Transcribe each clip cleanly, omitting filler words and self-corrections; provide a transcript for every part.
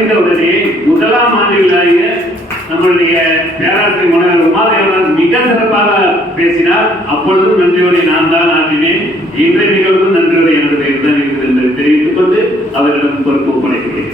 நுழைந்தவுடனே முதலாம் ஆண்டிலாகிய நம்மளுடைய பேராசிரியர் முனைவர் உமாதேவன் மிக சிறப்பாக பேசினார். அப்பொழுதும் நன்றியோரை நான் தான் ஆற்றினேன். இன்றைய நிகழ்வும் நன்றியோரை எனது பெயர் தான் இருக்கிறது என்று தெரிவித்துக் கொண்டு அவரிடம் பொறுப்பு ஒப்படைக்கிறேன்.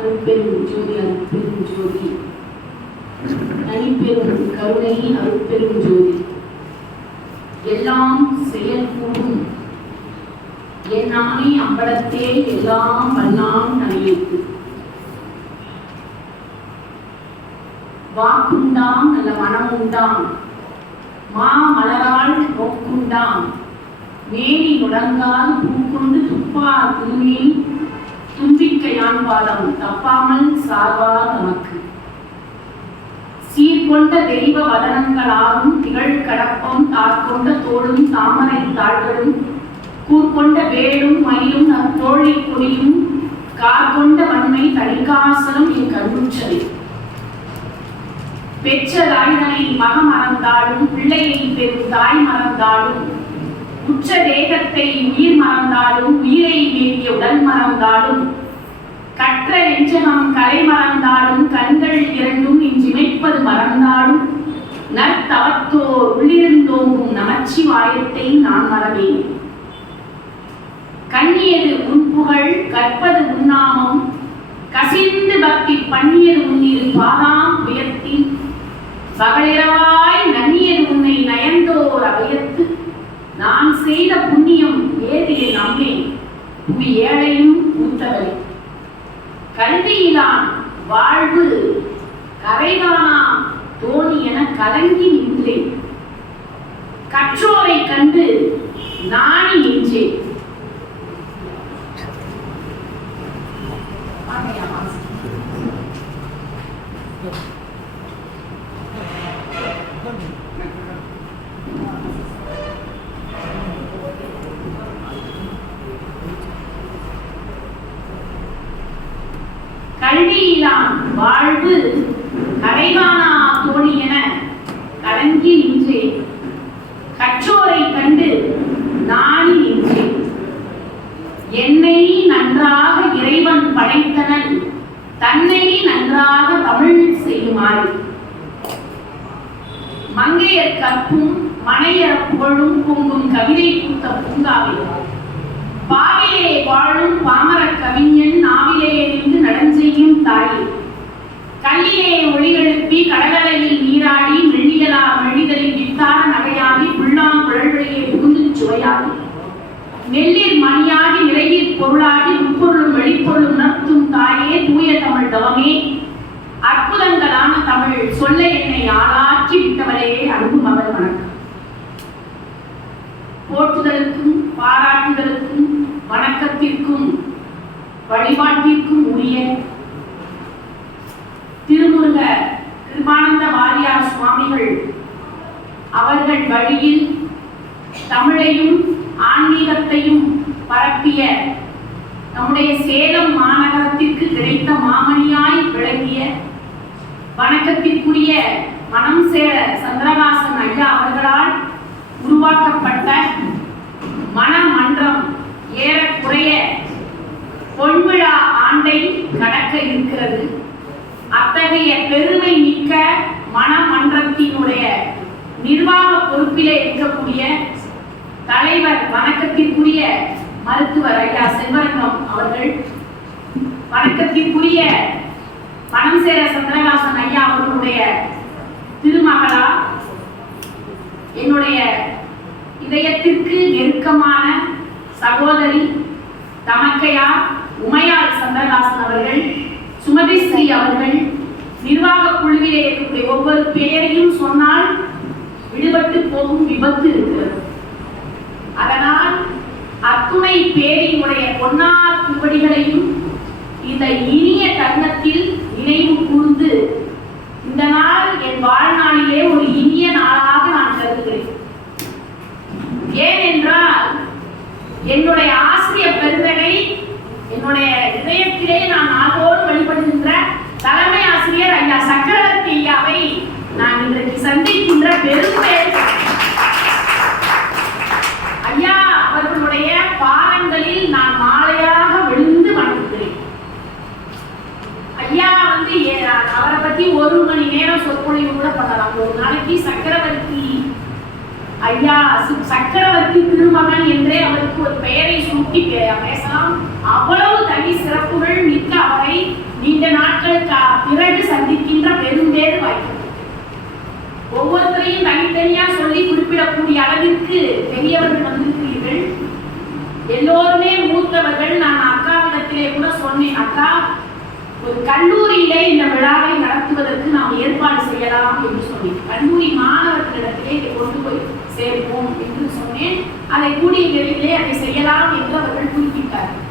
அருட்பெரும் ஜோதி அருட்பெரும் ஜோதி தனிப்பெரும் கருணை அருட்பெரும் ஜோதி எல்லாம் செயல் கூடும் என்னானே அம்பலத்தே எல்லாம் வண்ணாம் நனையத்து வாக்குண்டாம் நல்ல மனமுண்டாம் மா மலரால் நோக்குண்டாம் மேனி முடங்கால் பூக்கொண்டு துப்பா திருமேனி தும்பிக்கையான் பாதம் தப்பாமல் சார்வா நமக்கு சீர்கொண்ட தெய்வ வதனங்களாகும் திகழ் கடப்பம் தாற்கொண்ட தோளும் தாமரை தாள்களும் கூர்கொண்ட வேலும் மயிலும் நம் தோழி கொடியும் கார்கொண்ட வன்மை தனிகாசலம் என் கண்ணுச்சலை பெற்ற தாய்தனை மகமறந்தாலும் பிள்ளையை பெறும் தாய் மறந்தாலும் உச்ச தேகத்தை உயிர் மறந்தாலும் உயிரை வேண்டிய உடல் மறந்தாலும் கற்ற நெஞ்சகம் கலை மறந்தாலும் கண்கள் இரண்டும் இன்றிமைப்பது மறந்தாலும் நற்தவத்தோர் உள்ளிருந்தோங்கும் நமச்சிவாயத்தை நான் மறவேன். கண்ணியது உன்புகழ் கற்பது உன்னாமம் கசிந்து பக்தி பண்ணியது உன்னிரு பாதாம் உயர்த்தி பகலிரவாய் நன்னியது உன்னை நயந்தோர் அவையத்து நான் செய்த புண்ணியம் ஏதியை நம்மே புவி ஏழையும் மூத்தவரை கல்வியிலான் வாழ்வு கரைகானா தோணி என கலங்கி நின்றேன். கற்றோரை கண்டு நாணி நின்றேன். கல்வியிலான் வாழ்வு கரைகானா தோணி என கலங்கி நின்றேன். கற்றோரை கண்டு நாணி நின்றேன். என்னை நன்றாக இறைவன் படைத்தனன் தன்னை நன்றாக தமிழ் செய்யுமாறு மங்கையர் கற்பும் மனையர் புகழும் பொங்கும் கவிதை பூத்த பூங்காவை பாவிலே வாழும் பாமர கவிஞன் நாவிலே நின்று நடஞ்செய்யும் தாயே கல்லிலே ஒளியெழுப்பி கடகலையில் நீராடி மெல்லியலா மெழிதலில் வித்தார நகையாகி புள்ளாம் குழல்களிலே புகுந்து சுவையாகி நெல்லிர் மணியாகி நிறையிற் பொருளாகி உட்பொருளும் வெளிப்பொருளும் உணர்த்தும் தாயே தூய தமிழ் தவமே அற்புதங்களான தமிழ் சொல்ல என்னை ஆளாக்கி விட்டவரே அன்பு மகள் வணக்கம். போற்றுதலுக்கும் பாராட்டுதலுக்கும் வணக்கத்திற்கும் வழிபாட்டிற்கும் உரிய திருமுருக கிருபானந்த வாரியார் சுவாமிகள் அவர்கள் வழியில் தமிழையும் ஆன்மீகத்தையும் பரப்பிய நம்முடைய சேலம் மாநகரத்திற்கு கிடைத்த மாமணியாய் விளங்கிய வணக்கத்திற்குரிய மனம் சேர சந்திரகாசன் ஐயா அவர்களால் உருவாக்கப்பட்ட மனமன்றம் ஏறக்குறைய பொன்விழா ஆண்டை கடக்க இருக்கிறது. அத்தகைய பெருமை மிக்க மனமன்றத்தினுடைய நிர்வாக பொறுப்பிலே இருக்கக்கூடிய தலைவர் வணக்கத்திற்குரிய மருத்துவர் ஐயா செல்வரங்கம் அவர்கள், வணக்கத்திற்குரிய மனம் சேர சந்திரகாசன் ஐயா அவர்களுடைய திருமகளா என்னுடைய இதயத்திற்கு நெருக்கமான சகோதரி தமக்கையார் உமையாள் சந்திரகாசன் அவர்கள், சுமதி ஸ்ரீ அவர்கள், நிர்வாக குழுவிலே இருக்கக்கூடிய ஒவ்வொரு பெயரையும் சொன்னால் விடுபட்டு போகும் விபத்து இருக்கிறது. அதனால் அத்துணை பேரினுடைய பொன்னார் திருவடிகளையும் இந்த இனிய தருணத்தில் நினைவு கூர்ந்து இந்த நாள் என் வாழ்நாளிலே ஒரு இனிய நாளாக நான் கருதுகிறேன். ஏனென்றால் என்னுடைய ஆசிரியர் பெருந்தகை என்னுடைய வாசிக்கின்ற பெரும்பேர் ஐயா அவர்களுடைய பாதங்களில் நான் மாலையாக விழுந்து வணங்குகிறேன். ஐயா அவரை பத்தி 1 மணி நேரம் சொற்பொழிவு கூட பண்ணலாம். ஒரு நாளைக்கு சக்கரவர்த்தி ஐயா, சக்கரவர்த்தி திருமகன் என்றே அவருக்கு ஒரு பெயரை சூட்டி பேசலாம். அவ்வளவு தனி சிறப்புகள் மிக்க அவரை நீண்ட நாட்களுக்கு பிறகு சந்திக்கின்ற பெரும்பேறு வாய்ப்பு. ஒவ்வொருத்தரையும் தனித்தனியா சொல்லி குறிப்பிடக்கூடிய அளவிற்கு பெரியவர்கள் வந்திருக்கிறீர்கள். எல்லோருமே மூத்தவர்கள். நான் அக்காவிடத்திலே கூட சொன்னேன், அக்கா ஒரு கல்லூரியிலே இந்த விழாவை நடத்துவதற்கு நாம் ஏற்பாடு செய்யலாம் என்று சொன்னேன். கல்லூரி மாணவர்களிடத்திலே இதை கொண்டு போய் சேர்ப்போம் என்று சொன்னேன். அதை கூடிய விரைவிலே அதை செய்யலாம் என்று அவர்கள் குறிப்பிட்டார்கள்.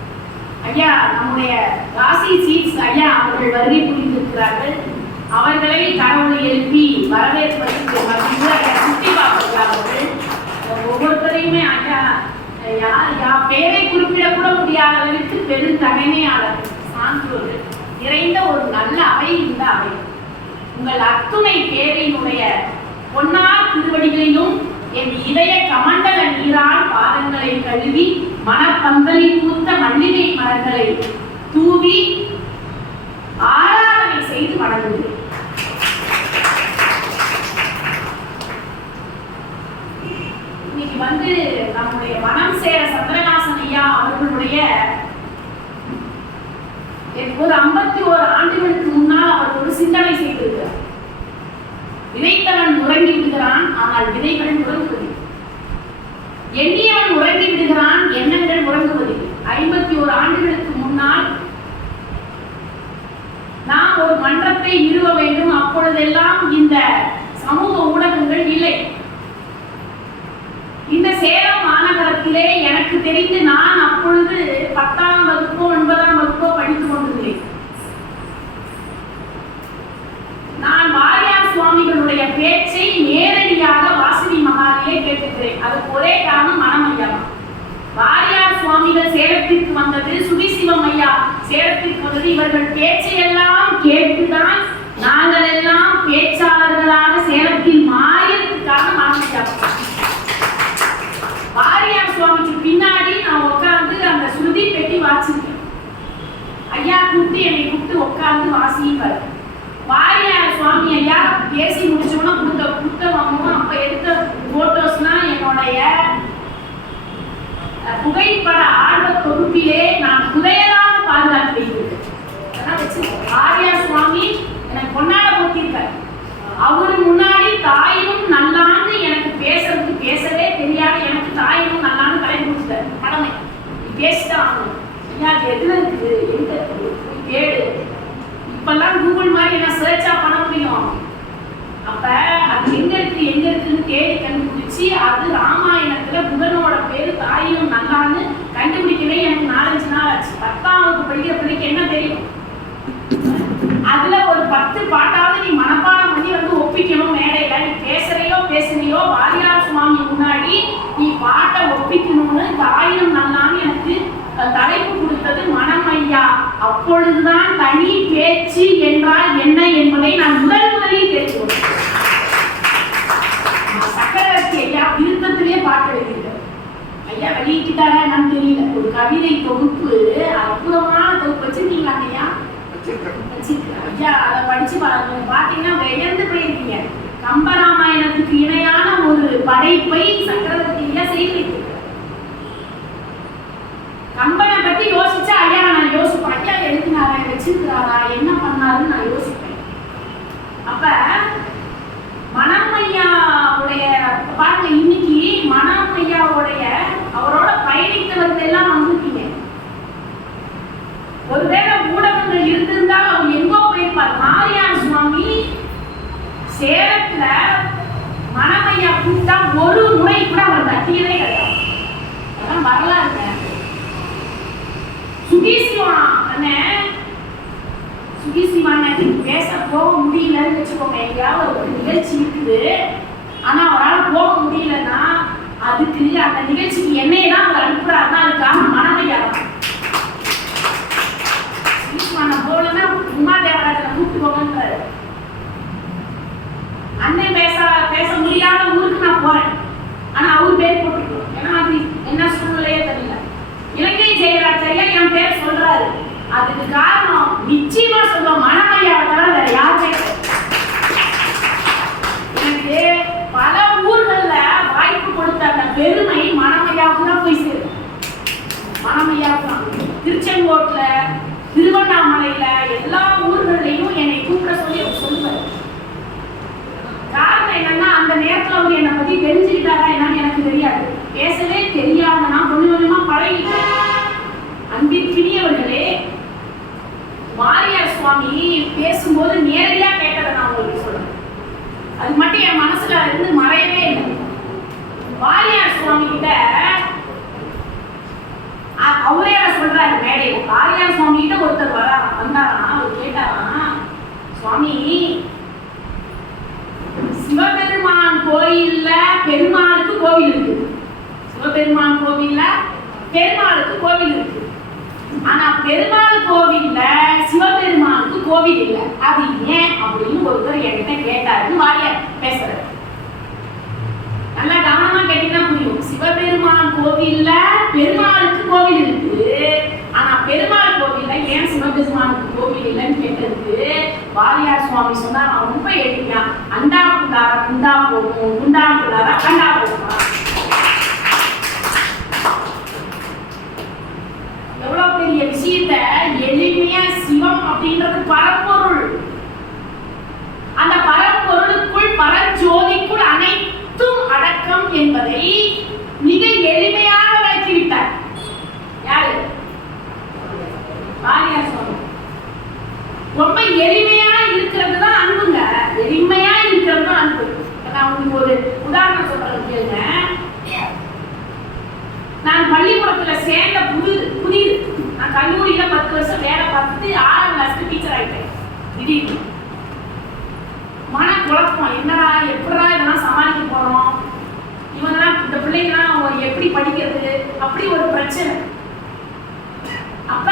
ஐயா நம்முடைய ராசி சீட்ஸ் ஐயா அவர்கள் வருகை புரிந்திருக்கிறார்கள். அவர்களை கடவுளை எழுப்பி வரவேற்பதற்கு சுற்றி பார்க்கிறார்கள். ஒவ்வொருத்தரையுமே ஐயா பெயரை குறிப்பிடக்கூட முடியாத அளவிற்கு பெருந்தகைமையாளர் சான்றோர்கள் நிறைந்த ஒரு நல்ல அவை இந்த அவை. உங்கள் அத்துணை பேரினுடைய பொன்னார் திருவடிகளிலும் என் இதய கமண்டல நீரால் பாதங்களை கழுவி மனப்பந்தலி பூத்த மல்லிகை மரங்களை தூவி ஆராதனை செய்து வணங்குகிறேன். இன்னைக்கு நம்முடைய மனம் சேர சந்திரகாசன் ஐயா அவர்களுடைய ஒரு 51 ஆண்டுகளுக்கு முன்னால் அவர் ஒரு சிந்தனை செய்திருக்கிறார். விதைத்தவன் உறங்கி விடுகிறான், ஆனால் விதைகள் உறங்குவதில்லை. எண்ணியவன் உறங்கி விடுகிறான், எண்ணங்கள் உறங்குவதில்லை. 51 ஆண்டுகளுக்கு முன்னால் நாம் ஒரு மன்றத்தை நிறுவ வேண்டும். அப்பொழுதெல்லாம் இந்த சமூக ஊடகங்கள் இல்லை. இந்த சேலம் மாநகரத்திலே எனக்கு தெரிந்து நான் அப்பொழுது 10ஆம் வகுப்போ 9ஆம் வகுப்போ படித்துக் கொண்டிருந்தேன். நான் வாரியார் சுவாமிகளுடைய பேச்சை நேரடியாக வாசவி மகாலிலே கேட்டுக்கிறேன். அதுக்கு ஒரே காரணம் மனமையா. வாரியார் சுவாமிகள் சேலத்திற்கு வந்தது, சுபிசிவம் ஐயா சேலத்திற்கு வந்தது. இவர்கள் பேச்சையெல்லாம் கேட்டுதான் நாங்கள் எல்லாம் பேச்சாளர்களாக சேலத்தில் மாறியதற்காக மனமையா. வாரியார் சுவாமிக்கு பின்னாடி நான் உட்கார்ந்து அந்த ஸ்ருதி பெட்டி வாசிக்கிறேன். ஐயா கூப்பிட்டு என்னை கூப்பிட்டு உட்கார்ந்து வாசிப்பார். வாரியார் சுவாமி ஐயா பேசி முடிச்சோன்னா கொடுத்த புத்தகமும் அப்ப எடுத்த போட்டோஸ்லாம் என்னுடைய புகைப்பட ஆல்ப தொகுப்பிலே நான் புதையலாக பாதுகாத்து வைத்திருக்கேன். வாரியார் சுவாமி எனக்கு பொன்னாட போத்திருக்கார். அவரு முன்னாடி தாயினும் நல்லான்னு எனக்கு பேசவே தெரியாது. எனக்கு தாயினும் நல்லான்னு கடை கொடுத்தார். கடமை பேசிதான் ஆகணும். ஐயா அது எதுல இருக்குது, எங்க இருக்குது, போய் தேடு. இப்பெல்லாம் கூகுள் மாதிரி என்ன சர்ச்சா பண்ண முடியும். அப்ப அது எங்க இருக்குன்னு தேடி கண்டுபிடிச்சு அது ராமாயணத்துல புதனோட பேரு தாயினும் நல்லான்னு கண்டுபிடிக்கவே எனக்கு 4-5 நாள் ஆச்சு. 10ஆம் வகுப்பு படிக்கிறதுக்கு என்ன தெரியும்? அதுல ஒரு 10 பாட்டாவது நீ மனப்பாடம் பண்ணி ஒப்பிக்கணும். மேடையில நீ பேசுறியோ வாரியார் சுவாமி முன்னாடி நீ பாட்டை ஒப்பிக்கணும்னு தாயினும் நல்லான்னு எனக்கு தலைப்பு கொடுத்தது மனம் ஐயா. அப்பொழுதுதான் தனி பேச்சு என்றால் என்ன என்பதை நான் முதலில் தெரிந்து கொண்டேன். சக்கரவர்த்தி ஐயா விருத்தத்திலேயே பாட்டு எழுதியிருக்காரு. ஐயா வெளியிட்டாரா என்னன்னு தெரியல. ஒரு கவிதை தொகுப்பு, அற்புதமான தொகுப்பு வச்சிருக்கீங்களா ஐயா? ஐயா அதை படிச்சு பாத்தீங்கன்னா வியந்து போயிருக்கீங்க. கம்பராமாயணத்துக்கு இணையான ஒரு படைப்பை சக்கரவர்த்தி ஐயா செய்து வைத்திருக்கிறார். கம்பனை பத்தி யோசிச்சா ஐயா நான் யோசிப்பேன். ஐயா எழுதினாரா, வச்சிருக்கிறாரா, என்ன பண்ணாருன்னு நான் யோசிப்பேன். அப்ப மனமையாவுடைய பாருங்க, இன்னைக்கு மனமையாவுடைய அவரோட பயணித்தவர்கள் எல்லாம் வந்திருக்கீங்க. ஒருவேளை ஊடகங்கள் இருந்திருந்தால் அவர் எங்கோ போயிருப்பார். வாரியார் சுவாமி சேலத்துல மனமையா கூட்டா ஒரு முறை கூட அவர் தட்டியதே கிடையாது. வரலாறு. சுகிசிவான் பேச போக முடியலன்னு வச்சுக்கோங்க. எங்கேயாவது ஒரு நிகழ்ச்சி இருக்குது, ஆனா அவரால் போக முடியலன்னா அதுக்கு அந்த நிகழ்ச்சிக்கு என்னையே தான் அவர் அனுப்புறாருன்னா அதுக்காக மனமையா போலன்னா உமா தேவராஜனை கூப்பிட்டு போங்கன்றாரு. அண்ணன் பேச அதுக்கு காரணம் நிச்சயமா சொல்லுவோம் மனமையாவை தவிர வேற யாருமே எனக்கு பல ஊர்கள்ல வாய்ப்பு கொடுத்த அந்த பெருமை மனமையாவுக்கு தான் போய் சேரும். மனமையாவுக்கு தான். திருச்செங்கோட்டுல, திருவண்ணாமலையில எல்லா ஊர்களையும் என்னை கூப்பிட சொல்லி அவர் சொல்லுவார். காரணம் என்னன்னா அந்த நேரத்துல அவர் என்னை பத்தி தெரிஞ்சுக்கிட்டாரா என்னன்னு எனக்கு தெரியாது. பேசவே தெரியாத நான் கொஞ்சம் கொஞ்சமா பழகிட்டேன். அன்பிற்கினியவர்களே, வாரியார் சுவாமி பேசும்போது நேரடியா கேட்டதை நான் உங்களுக்கு சொல்றேன். அது மட்டும் என் மனசுல இருந்து மறையவே இல்லை. வாரியார் சுவாமி கிட்ட அவரே சொல்றாரு மேடையில. வாரியார் சுவாமி கிட்ட ஒருத்தர் வந்தாராம். அவர் கேட்டாராம், சுவாமி சிவபெருமான் கோயில்ல பெருமாளுக்கு கோவில் இருக்கு. சிவபெருமான் கோவில்ல பெருமாளுக்கு கோவில் இருக்கு. ஆனா பெருமாள் கோவில்ல சிவபெருமானுக்கு கோவில் இல்லை. அது ஏன் அப்படின்னு ஒருத்தர் என்கிட்ட கேட்டாருன்னு வாரியார் பேசுறாரு. நல்லா கவனமா கேட்டீங்கன்னா புரியும். சிவபெருமான் கோவில்ல பெருமாளுக்கு கோவில் இருக்கு. ஆனா பெருமாள் கோவில்ல ஏன் சிவபெருமானுக்கு கோவில் இல்லைன்னு கேட்டதுக்கு வாரியார் சுவாமி சொன்னா, நான் ரொம்ப எளிமையா அண்டா குண்டார குண்டா போகும், குண்டா குண்டார அண்டா போகுமா. எவ்வளவு பெரிய விஷயத்த எளிமையா சிவம் அப்படின்றது பரம்பொருள். அந்த பரம்பொருளுக்குள் பரஞ்சோதிக்குள் அனைத்தும் அடக்கம் என்பதை மிக எளிமையாக விளக்கிவிட்டார். யாரு? வாரியார் சுவாமி. ரொம்ப எளிமையா இருக்கிறது தான் அன்புங்க. எளிமையா இருக்கிறது தான் அன்பு. நான் உங்களுக்கு ஒரு உதாரணம் சொல்றேன் கேளுங்க. நான் பள்ளிக்கூடத்துல சேர்ந்த புதிது. நான் கல்லூரியில 10 வருஷம் வேலை பார்த்துட்டு 6ஆம் கிளாஸ்க்கு டீச்சர் ஆயிட்டேன். திடீர்னு மன குழப்பம். என்னடா எப்படா இதெல்லாம் சமாளிக்க போறோம், இவங்கெல்லாம் இந்த பிள்ளைங்கலாம் எப்படி படிக்கிறது, அப்படி ஒரு பிரச்சனை. அப்ப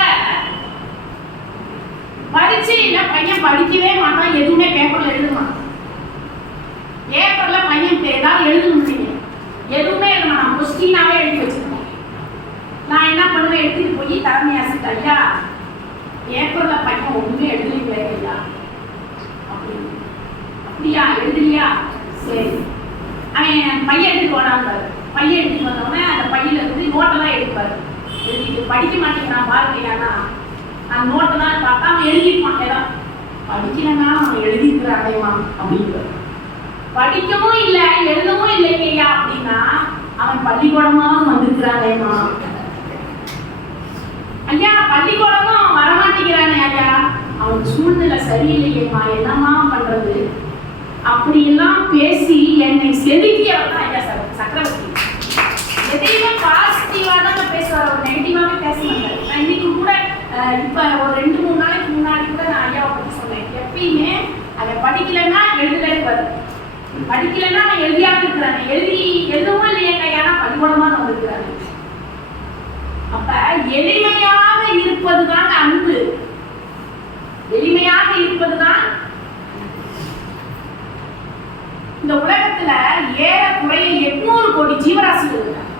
பரீட்சையில பையன் படிக்கவே மாட்டான், எதுவுமே பேப்பர்ல எழுத மாட்டான். பேப்பர்ல பையன் ஏதாவது எழுதணும், எதுவுமே எழுத மாட்டான், கொஸ்டினாவே எழுதி வச்சிருக்கேன். நான் என்ன பண்ணுவேன், எடுத்துட்டு போய் தலைமை ஆசிரியர், ஐயா பேப்பர்ல பையன் ஒண்ணுமே எழுதலைங்களே ஐயா அப்படின்னு. அப்படியா, எழுதலையா, சரி. அவன் பையன் எடுத்துட்டு போனாங்க. பையன் எடுத்துட்டு வந்தோடனே அந்த பையில இருந்து நோட்டெல்லாம் எடுப்பாரு. எழுதிட்டு படிக்க மாட்டேங்கிறான் பாருங்கய்யானா, அந்த நோட்டெல்லாம் பார்த்தா அவன் எழுதிருப்பான். ஏதாவது படிக்கலன்னா அவன் எழுதிருக்கிறானேமா அப்படின்னு. படிக்கவும் இல்லை எழுதவும் இல்லைங்கய்யா அப்படின்னா அவன் பள்ளிக்கூடமாவும் வந்திருக்கிறானேமா. ஐயா பள்ளிக்கூடமும் அவன் வரமாட்டேங்கிறானே ஐயா, அவன் சூழ்நிலை சரியில்லையேம்மா, என்னம்மா பண்றது அப்படியெல்லாம் பேசி என்னை செதுக்கியவர் தான் ஐயா சக்கரவர்த்தி. எதையுமே பாசிட்டிவா தான் பேசுவார், ஒரு நெகட்டிவாவே பேச மாட்டார். நான் இன்னைக்கு கூட இப்ப ஒரு 2-3 நாளைக்கு முன்னாடி கூட நான் ஐயாவை பத்தி சொன்னேன். எப்பயுமே அதை படிக்கலைன்னா எழுதலன்னு வருது, படிக்கலைன்னா அவன் எழுதியாக இருக்கிறாங்க, எழுதவும் இல்லையே கையானா பள்ளிக்கூடமா வந்திருக்கிறாங்க. அப்ப எளிமையாக இருப்பதுதான் அன்பு, எளிமையாக இருப்பதுதான். இந்த உலகத்துல ஏறக்குறைய 800 கோடி ஜீவராசிகள் இருக்காங்க.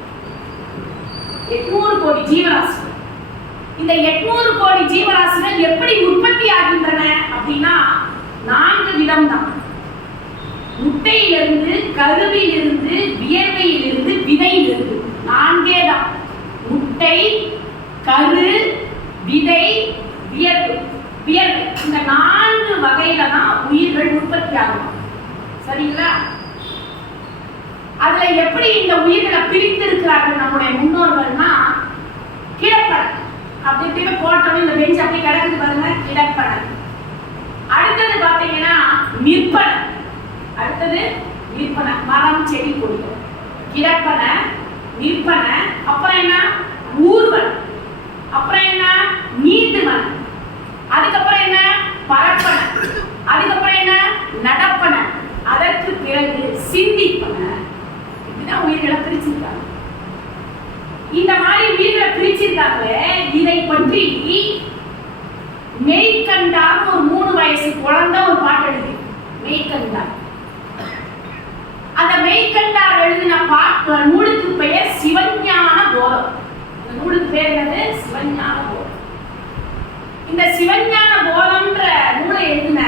800 கோடி ஜீவராசிகள். இந்த 800 கோடி ஜீவராசிகள் எப்படி உற்பத்தி ஆகின்றன அப்படின்னா 4 விதம் தான். முட்டையிலிருந்து, கருவிலிருந்து, வியர்வையிலிருந்து, விதையிலிருந்து, 4 தான். முட்டை, கரு, விதை, வியர்வை. இந்த 4 வகையில தான் உயிர்கள் உற்பத்தி ஆகும். சரிங்களா? அதுல எப்படி இந்த உயிர்களை பிரித்திருக்கிறார்கள் நம்முடைய முன்னோர்கள்னா, கிடப்பனை. அப்படி இப்படி போட்டோம், இந்த பெஞ்ச் அப்படி கிடக்குது பாருங்க, கிடப்பனை. அடுத்தது பாத்தீங்கன்னா நிற்பனை. அடுத்தது நிற்பனை, மரம் செடி கொடிகள். கிடப்பனை, நிற்பனை. அப்புறம் என்ன? ஊர்வன. அப்புறம் என்ன? நீந்துவன. அதுக்கப்புறம் என்ன? பரப்பன. அதுக்கப்புறம் என்ன? நடப்பன. அதற்கு பிறகு சிந்திப்பன. இப்படிதான் உயிர்களை பிரிச்சிருக்காங்க. இந்த மாதிரி உயிர்களை பிரிச்சிருக்காங்களே, இதை பற்றி மெய்கண்டார் ஒரு 3 வயசு குழந்தை ஒரு பாட்டு எழுதி. மெய்கண்டார். அந்த மெய்கண்டார் எழுதின பாட்டு நூலுக்கு பெயர் சிவஞான போதம். அந்த நூலுக்கு பேர் என்னது? சிவஞான போதம். இந்த சிவஞான போதம்ன்ற நூலை எழுதின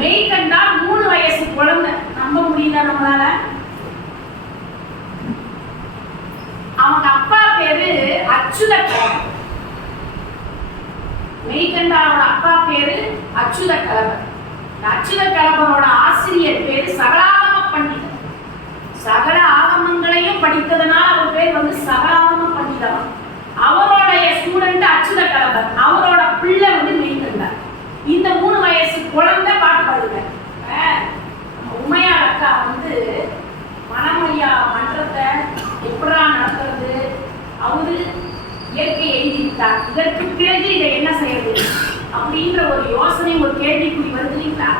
மெய்கண்டார் 3 வயசு குழந்தை. நம்ப முடியுதா நம்மளால? அவங்க அப்பா பேரு அச்சுத கலவர். மெய்கண்டாரோட அப்பா பேரு அச்சுத கலவர். அச்சுத கலவரோட ஆசிரியர் பேரு சகலாகம பண்டிதர். சகல ஆகமங்களையும் படித்ததனால அவர் பேர் வந்து சகலாகம பண்டிதர். அவருடைய ஸ்டூடெண்ட் அச்சுத கலவர். அவரோட பிள்ளை வந்து மெய்கண்டார். இந்த 3 வயசு குழந்தை பாட்டு பாடுங்க. உமையார் அக்கா வந்து மனமையா மன்றத்தை எப்படா நடத்துறது, அவரு இயற்கை எழுதிட்டார், இதற்கு பிறகு இதை என்ன செய்யறது அப்படின்ற ஒரு யோசனை, ஒரு கேள்விக்குறி வருது இல்லைங்களா?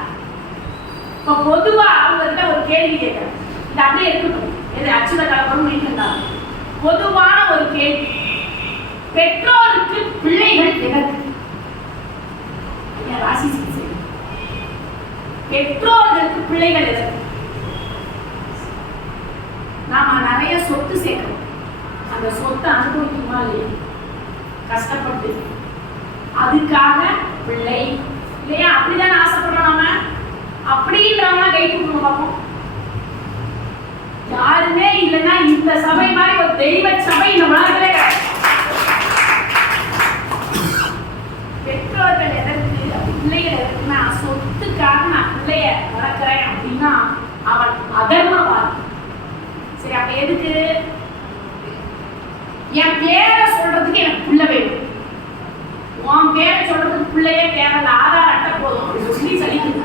இப்ப பொதுவா அவங்ககிட்ட ஒரு கேள்வி கேட்கிறேன், இது அப்படியே இருக்கட்டும், இது அச்சுத கலவரம் மெய்கண்டார். பொதுவான ஒரு கேள்வி, பெற்றோருக்கு பிள்ளைகள் எதற்கு? ராசி பெற்றோர்களுக்கு பிள்ளைகள் எதற்கு? நாம நிறைய சொத்து சேர்க்கிறோம், அந்த சொத்தை அனுபவிக்குமா இல்லையா? கஷ்டப்பட்டு அதுக்காக பிள்ளை இல்லையா? அப்படிதான் ஆசைப்படுறோம் நாம. அப்படின்றவங்க கை தூக்கணும் பார்ப்போம். யாருமே இல்லைன்னா இந்த சபை மாதிரி ஒரு தெய்வ சபை இந்த உலகத்திலே கிடையாது. பெற்றோர்கள் எதற்கு, பிள்ளைகள் எதற்குன்னா சொத்துக்காக நான் பிள்ளைய வளர்க்கிறேன் அப்படின்னா அவன் அதர்மவாதி. சரி, அப்ப எதுக்கு? என் பேரை சொல்றதுக்கு எனக்கு பிள்ளை வேணும், உன் பேரை சொல்றதுக்கு பிள்ளையே தேவையில்ல, ஆதார் அட்டை போதும் சொல்லி சலிக்குது.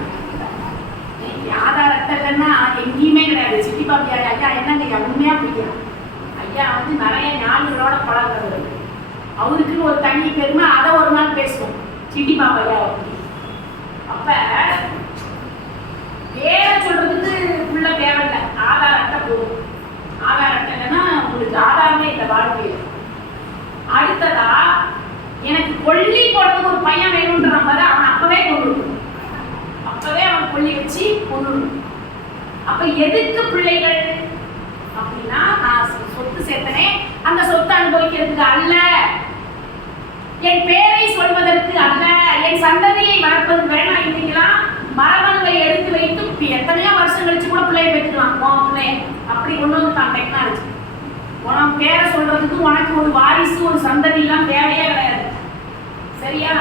ஆதார் அட்டை இல்லைன்னா எங்கேயுமே கிடையாது. சிட்டி பாப்பியா ஐயா என்னங்க ஐயா உண்மையா பிடிக்கும் ஐயா வந்து நிறைய ஞானிகளோட பழகிறது, அவருக்குன்னு ஒரு தனி பெருமை, அதை ஒரு நாள் பேசுவோம் சிட்டி பாப்பையா. அப்ப பேரை சொல்றதுக்கு பிள்ளை தேவையில்லை, ஆதார் அட்டை போதும். ஆதார் அட்டை இல்லைன்னா உங்களுக்கு ஆதாரமே இல்லை வாழ்க்கையில். அடுத்ததா எனக்கு கொல்லி போடுறதுக்கு ஒரு பையன் வேணும்ன்ற மாதிரி அவன் அப்பவே கொண்டு வரணும், அப்பவே அவன் கொல்லி வச்சு கொண்டு வரணும். அப்ப எதுக்கு பிள்ளைகள் அப்படின்னா, நான் சொத்து சேர்த்தனே அந்த சொத்தை அனுபவிக்கிறதுக்கு அல்ல, என் பேரை சொல்வதற்கு அல்ல, என் சந்ததியை வளர்ப்பதற்கு வேணா. இல்லைங்களா? மரபணுவை எடுத்து வைத்து எத்தனையோ வருஷம் கழிச்சு கூட பிள்ளைய பெற்றுக்கலாம். பிள்ளை அப்படி கொண்டு வந்து தான் டெக்னாலஜி. உனக்கு பேரை சொல்றதுக்கு உனக்கு ஒரு வாரிசு, ஒரு சந்ததி எல்லாம் தேவையே கிடையாது. சரியா?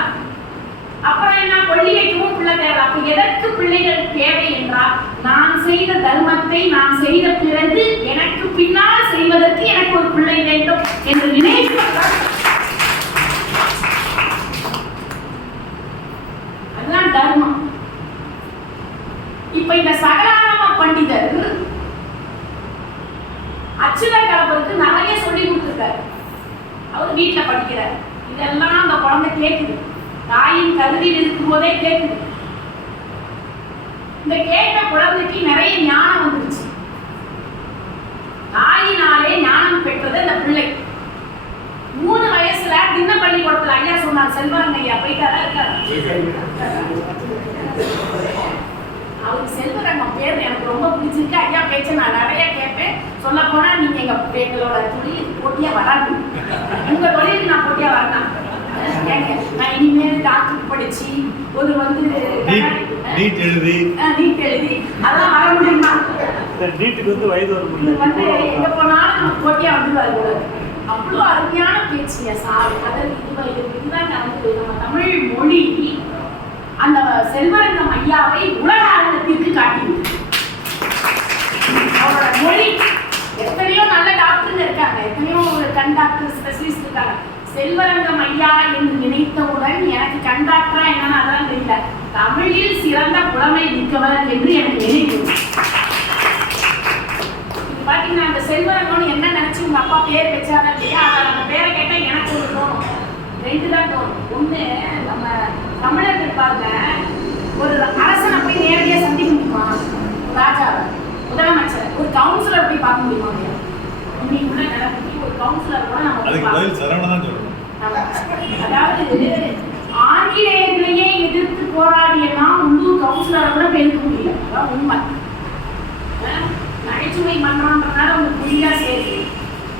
அப்புறம் என்ன, கொல்லி வைக்கவும் பிள்ளை தேவை. அப்ப எதற்கு பிள்ளைகள் தேவை என்றால், நான் செய்த தர்மத்தை நான் செய்த பிறகு எனக்கு பின்னால் செய்வதற்கு எனக்கு ஒரு பிள்ளை வேண்டும் என்று நினைப்பதால். அதுதான் தர்மம். இப்ப இந்த சகலாகம பண்டிதர் அச்சுத கலவருக்கு நிறைய சொல்லி கொடுத்திருக்காரு. அவர் வீட்டுல படிக்கிறார். இதெல்லாம் அந்த குழந்தை கேட்குது, தாயின் கருவில் இருக்கும் போதே கேட்குது. இந்த கேட்ட குழந்தைக்கு நிறைய ஞானம் வந்துருச்சு. தாயினாலே ஞானம் பெற்றது அந்த பிள்ளை. 3 வயசுல திண்ண பள்ளிக்கூடத்துல ஐயா சொன்னார், செல்வரங்க ஐயா போயிட்டாரா இருக்காரு? அவருக்கு செல்வரங்கம் பேர் எனக்கு ரொம்ப பிடிச்சிருக்கு. ஐயா பேச்ச நான் நிறைய கேட்பேன். சொல்ல போனா நீங்க எங்களோட தொழில் போட்டியா வராது, உங்க தொழிலுக்கு நான் போட்டியா வரலாம். நான் இனிமேல் டாக்டர் படிச்சு ஒரு வந்து நீட் எழுதி அதெல்லாம் வர முடியுமா? நீட்டுக்கு வந்து வயது வரும் வந்து எங்க போனாலும் நம்ம போட்டியா வந்துருவாரு. அவ்வளோ அருமையான பேச்சுங்க சார். அதாவது இதுதான் வந்து நம்ம தமிழ் மொழி அந்த செல்வரங்கம் ஐயாவை உலக அரங்கத்திற்கு காட்டியிருக்கு. அவரோட மொழி, எத்தனையோ நல்ல டாக்டருங்க இருக்காங்க, எத்தனையோ கண் டாக்டர் ஸ்பெஷலிஸ்ட் இருக்காங்க. செல்வரங்கம் ஐயா என்று நினைத்தவுடன் எனக்கு கண் டாக்டரா என்னன்னு அதெல்லாம் தெரியல, தமிழில் சிறந்த புலமை மிக்கவர் என்று எனக்கு நினைவு. பாத்தீங்கன்னா அந்த செல்வரங்கம்னு என்ன நினைச்சு உங்க அப்பா பேர் வச்சாரா இல்லையா? அந்த பேரை கேட்டா எனக்கு ஒரு தோணும், 2 தான் தோணும். ஒண்ணு, நம்ம தமிழர்கள் பாருங்க, ஒரு அரசனை போய் நேரடியா சந்திக்க முடியுமா? ராஜாவை, முதலமைச்சர், ஒரு கவுன்சிலர் போய் பார்க்க முடியுமா? இன்னைக்கு உள்ள நிலைமைக்கு ஒரு கவுன்சிலர் கூட நம்ம அதாவது ஆங்கிலேயர்களையே எதிர்த்து போராடியனா உள்ளூர் கவுன்சிலரை கூட பேச முடியல. அதான் உண்மை. நகைச்சுவை மன்றம்ன்றனால உங்களுக்கு புரியா சரி.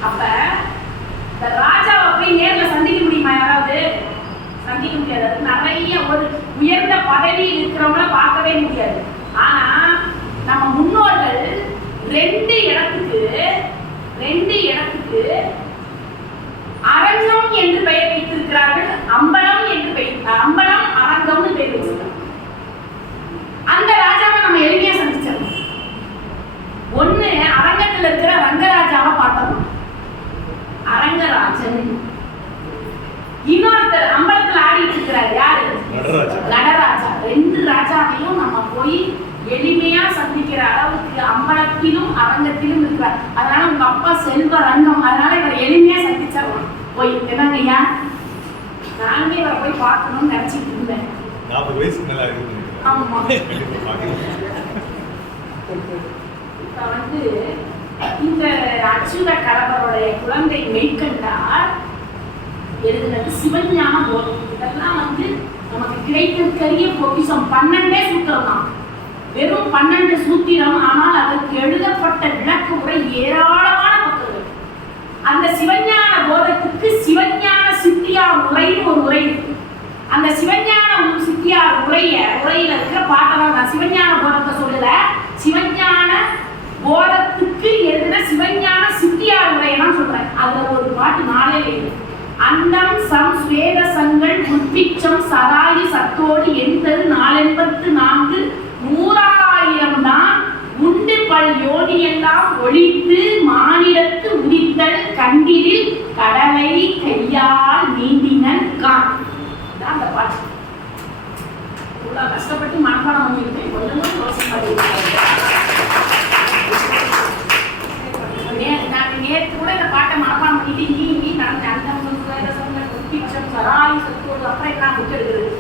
அப்ப இந்த ராஜாவை போய் நேர்ல சந்திக்க முடியுமா? யாராவது சந்திக்க இடத்துக்கு அரங்கம் என்று பெயர் வைத்திருக்கிறார்கள், அம்பலம் என்று அம்பலம் அரங்கம்னு பெயர் வச்சிருக்காங்க. அந்த ராஜாவை நம்ம எளிமையா சந்திச்சிடலாம். ஒண்ணு அரங்கத்தில் இருக்கிற ரங்கராஜாவை பார்த்தோம், அரங்கராஜன். இன்னொருத்தர் அம்பலத்தில் ஆடிட்டு இருக்கிறார், யாரு? நடராஜா. ரெண்டு ராஜாவையும் நம்ம போய் எளிமையா சந்திக்கிற அளவுக்கு அம்பலத்திலும் அரங்கத்திலும் இருக்கிறார். அதனால உங்க அப்பா செல்வ ரங்கம், அதனால இவரை எளிமையா சந்திச்சிடலாம் போய். என்னங்க ஐயா, நானே இவரை போய் பார்க்கணும்னு நினைச்சிட்டு இருந்தேன். 40 வயசுக்கு மேல இருக்கு. ஆமா. இப்ப இந்த அச்சுத கலவருடைய குழந்தை மெய்கண்டார் எழுதுனது சிவஞான போதம். இதெல்லாம் நமக்கு கிடைக்கக்கூடிய பொக்கிஷம். 12 சூத்திரம் தான், வெறும் 12 சூத்திரம். ஆனால் அதற்கு எழுதப்பட்ட விளக்க உரை ஏராளமான பக்கங்கள். அந்த சிவஞான போதத்துக்கு சிவஞான சித்தியார் உரைன்னு ஒரு உரை இருக்கு. அந்த சிவஞான சித்தியார் உரையில இருக்கிற பாட்டெல்லாம் நான் சிவஞான போதத்தை சொல்லல, சிவஞான போதத்துக்கு எழுதின சிவஞான சித்தியார் உரையெல்லாம் சொல்றேன். அதுல ஒரு பாட்டு நாளே இல்லை. அண்டம் சம் ஸ்வேத சங்கள் உட்பிச்சம் சராயி சத்தோடு எண்பது 484 100,000 தான் உண்டு பல் யோனியெல்லாம் ஒழித்து மானிடத்து உதித்தல் கண்டிலில் கடலை கையால் நீந்தினன் கான். அந்த பாட்டு இவ்வளவு கஷ்டப்பட்டு மனப்பாடம் பண்ணியிருக்கேன். கொஞ்சம் நேற்று கூட இந்த பாட்டை மனப்பாடம் பண்ணிட்டு நீ நடந்த அந்த சராய் சத்தோடு அப்புறம் என்ன புக் எடுக்கிறது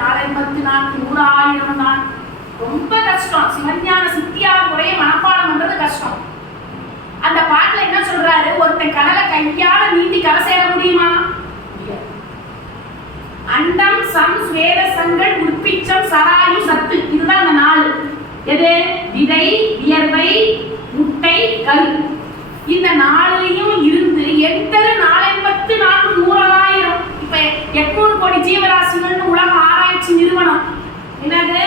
484 100,000 தான். ரொம்ப கஷ்டம். சிவஞான சித்தியார் முறையை மனப்பாடம் பண்றது கஷ்டம். அந்த பாட்டுல என்ன சொல்றாரு, ஒருத்தன் கடலை கையால நீந்தி கரை சேர முடியுமா? அண்டம் சம் ஸ்வேத சங்கள் உட்பிச்சம் சராயு சத்து, இதுதான் அந்த 4. எது? விதை, வியர்வை, முட்டை, கரு. இந்த 4லையும் இருந்து 8,484,100,000. இப்ப 800 கோடி ஜீவராசிகள்னு உலக ஆராய்ச்சி நிறுவனம், என்னது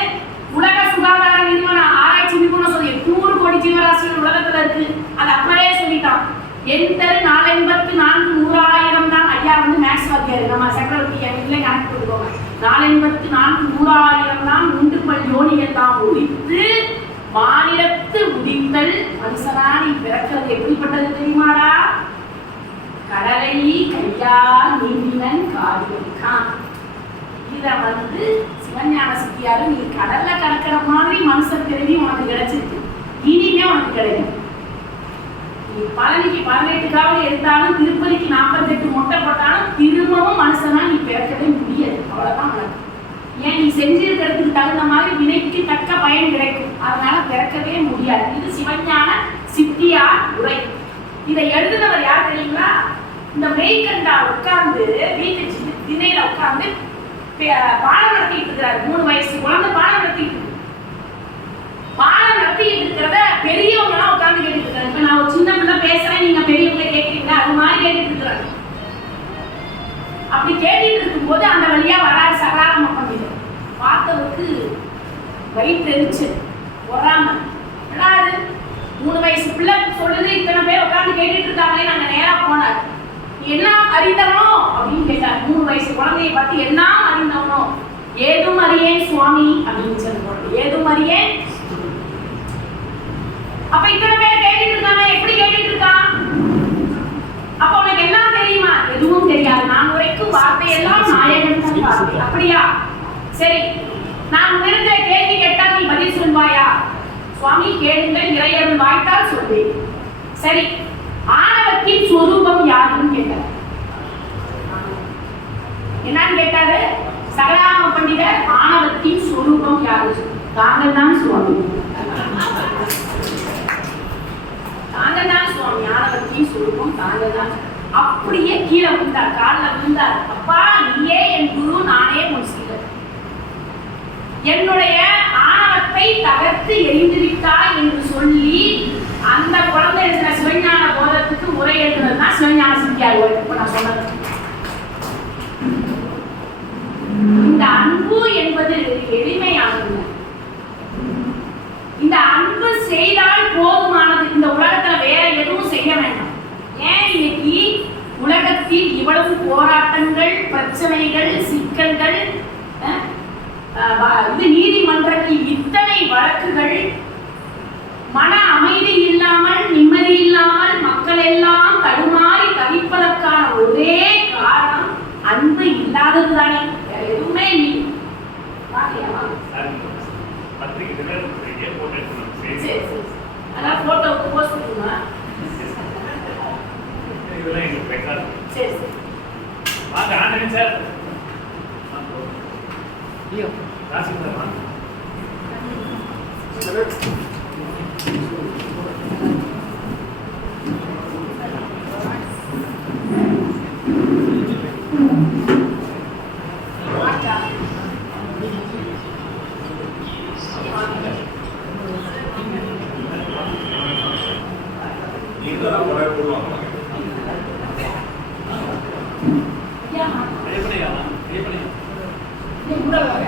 உலக சுகாதார நிறுவனம் ஆராய்ச்சி நிறுவனம் சொல்லி 800 கோடி ஜீவராசிகள் உலகத்துல இருக்கு. அது அப்படியே சொல்லிட்டான். 8,484,100,000 தான். ஐயா மேக்ஸ் வாத்தியார், நம்ம சக்கரவர்த்தி இல்லை கணக்கு போட்டுக்கோங்க. 4,484,100,000 தான் உண்டு பல் யோனிகள் தான் ஒழித்து மானிடத்து உதித்தல். மனுஷனா நீ பிறக்கிறது எப்படிப்பட்டது தெரியுமாடா? கடலை கையால் நீந்தினன் காரியம். இத சிவஞான சித்தியாரு நீ கடல்ல கலக்கிற மாதிரி மனுஷன் பிறவி உனக்கு கிடைச்சிருக்கு, இனிமே உனக்கு கிடைக்கும். நீ பழனிக்கு 18 எடுத்தாலும் திருப்பதிக்கு 48 மொட்டை போட்டாலும் திரும்பவும் மனுஷனா நீ பிறக்கவே முடியாது. அவ்வளவுதான் நடக்கும். ஏன்? நீ செஞ்சிருக்கிறதுக்கு தகுந்த மாதிரி வினைக்கு தக்க பயன் கிடைக்கும். அதனால பிறக்கவே முடியாது. இது சிவஞான சித்தியார் உரை. இதை எழுதுனவர் யார் தெரியுங்களா? இந்த மெய்கண்டா உட்கார்ந்து வீட்டு திணையில உட்கார்ந்து பாடம் நடத்திட்டு இருக்கிறாரு. 3 வயசு குழந்தை பாடம் நடத்திட்டு இருக்கு. பாடம் நடத்திட்டு இருக்கிறத பெரியவங்க எல்லாம் உட்கார்ந்து கேட்டுட்டு இருக்காங்க. இப்ப நான் ஒரு சின்ன பிள்ளை பேசுறேன், நீங்க பெரியவங்க கேட்கிறீங்க, அது மாதிரி கேட்டுட்டு இருக்கிறாங்க. அப்படி கேட்டுட்டு இருக்கும் போது அந்த வழியா வராது சகராம பண்ணிட்டு பார்த்தவருக்கு வயிற்று எரிச்சு வராம, என்னது 3 வயசு பிள்ளை சொல்லுது, இத்தனை பேர் உட்கார்ந்து கேட்டுட்டு இருக்காங்களே. நாங்க நேரா போனார். என்ன அறிந்தவனோ அப்படின்னு கேட்டார். 3 வயசு குழந்தையை பார்த்து என்ன அறிந்தவனோ? ஏதும் அறியேன் சுவாமி அப்படின்னு சொல்லுவாங்க. ஏதும் அறியேன். அப்ப இத்தனை பேர் கேட்டுட்டு இருக்காங்க, எப்படி கேட்டுட்டு இருக்கான்? அப்ப உனக்கு எல்லாம் தெரியுமா? எதுவும் தெரியாது. நான் உரைக்கும் வார்த்தையெல்லாம் நாயகன் தான் வார்த்தை. அப்படியா? சரி, நான் உன்னிடத்துல கேள்வி கேட்டால் நீ பதில் சொல்வாயா? சுவாமி கேளுங்கள், இறையருள் வாய்த்தால் சொல்வேன். சரி, ஆணவத்தின் சொரூபம் யாருன்னு கேட்டார். என்னன்னு கேட்டாரு சகலாம பண்டிதர். ஆணவத்தின் சொரூபம் யாரு? தாங்கள் தான் சுவாமி. தாங்கள் தான் சுவாமி. ஆணவத்தின் சொரூபம் தாங்கள் தான். அப்படியே கீழே விழுந்தார், காலில் விழுந்தார். அப்பா, நீயே என் குரு, நானே உன் சீடர். என்னுடைய ஆணவத்தை தகர்த்து எரிந்துவிட்டாய் என்று சொல்லி அந்த குழந்தை எழுதின சிவஞான போதத்துக்கு உரை எழுதுனது தான் சிவஞான சித்தியார் உரை. இப்ப நான் சொன்னது, இந்த அன்பு என்பது எளிமையானது. இந்த அன்பு செய்தால் போதுமானது. இந்த உலக இவ்வளவு போராட்டங்கள், பிரச்சனைகள், சிக்கல்கள், இது நீதிமன்றத்தில் இத்தனை வழக்குகள், மன அமைதி இல்லாமல், நிம்மதி இல்லாமல் மக்கள் எல்லாம் தடுமாறி தவிப்பதற்கான ஒரே காரணம் அன்பு இல்லாததுதானே, வேற எதுவுமே இல்லை. அதான் போட்டோவுக்கு போஸ்ட் பண்ணுமா? சரி சரி. வாங்க ஆண்டவன் சார். ராசிக்குமார் வாங்க. நீங்க தான் போடுவாங்க ஐயா, எப்படி நீ கூட வர.